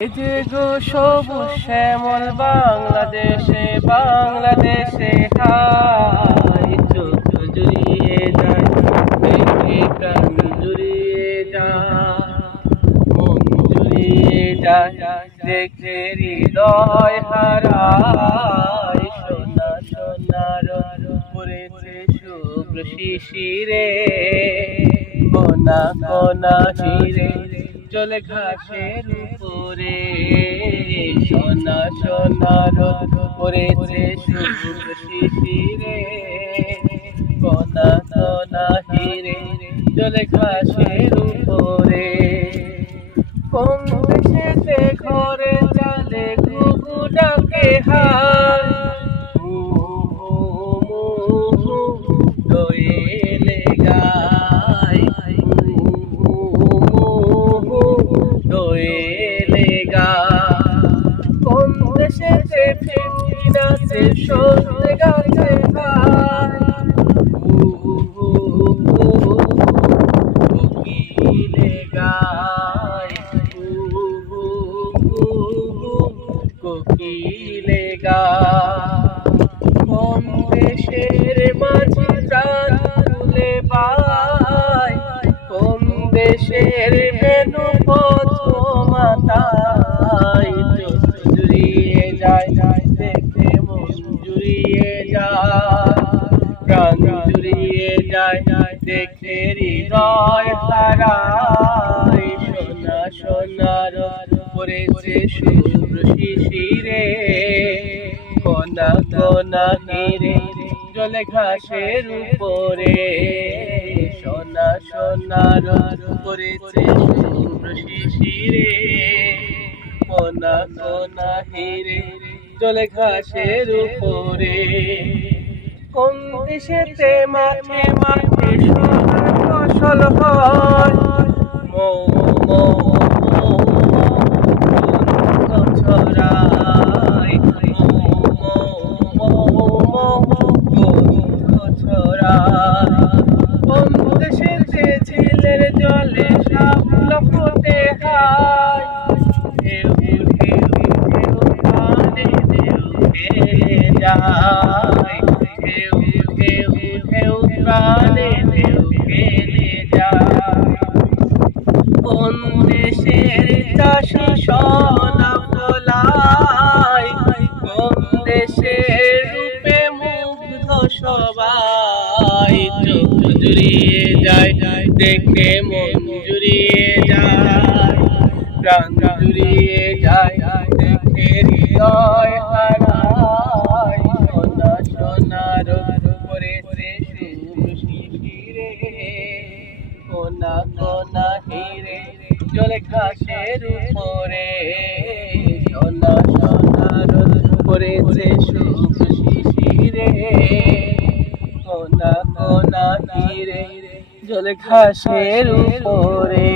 এই যে গো সবুজ শ্যামল বাংলাদেশে বাংলাদেশে হাই চোখ জুড়িয়ে যায় দেখে প্রাণ জুড়িয়ে যায় মন জুড়িয়ে যায় দেখে হৃদয় হারায় সোনা সোনার পড়েছে শুভ্র শিশিরে কোনা কোনা হিরে চলে ঘাসের উপরে সোনা সোনার পড়েছে শুভ্র শিশিরে কোনা কোনা হিরে চলে ঘাসের উপরে কোন দেশেতে ঘরে চলে ঘুঘু ডাকে হায় দোয়েলে গায় দোয়েলে গায় কোন দেশেতে ফিরতি নাচে সন্ধে গাছে হায় কোকিলে গায় কোকিলে গায় কোন দেশের মাঝি প্রাণ তুলে পায় কোন দেশের বেনু পথ মাতায় চোখ জুড়িয়ে যায় দেখে মন জুড়িয়ে যায় প্রাণ জুড়িয়ে যায় দেখে হৃদয় হারায় সোনা সোনার পড়েছে শুভ্র শিশিরে কোনা কোনা হিরে জলে ঘাসের উপরে সোনা সোনার পড়েছে শুভ্র শিশিরে কোনা কোনা হিরে জলে ঘাসের উপরে কোন দেশেতে মাঠে মাঠে সোনার ফসল হয় ছড়ায় কোন দেশেতে ঝিলের জলে শাপলা ফোটে হায় ঢেউ ঢেউ ঢেউ প্রাণে ঢেউ খেলে যায় ঢেউ ঢেউ ঢেউ প্রাণে ঢেউ খেলে যায় কোন দেশের চাষি সোনা ফলায় কোন দেশের রূপে মুগ্ধ সবাই চোখ জুড়িয়ে যায় দেখে মন জুড়িয়ে যায় প্রাণ জুড়িয়ে যায় দেখে হৃদয় হারায় সোনা সোনার পড়েছে শুভ্র শিশিরে কোনা কোনা হিরে জলে ঘাসের উপরে সোনা সোনার পড়েছে শুভ্র শিশিরে কোনা কোনা হিরে জলে ঘাসের উপরে।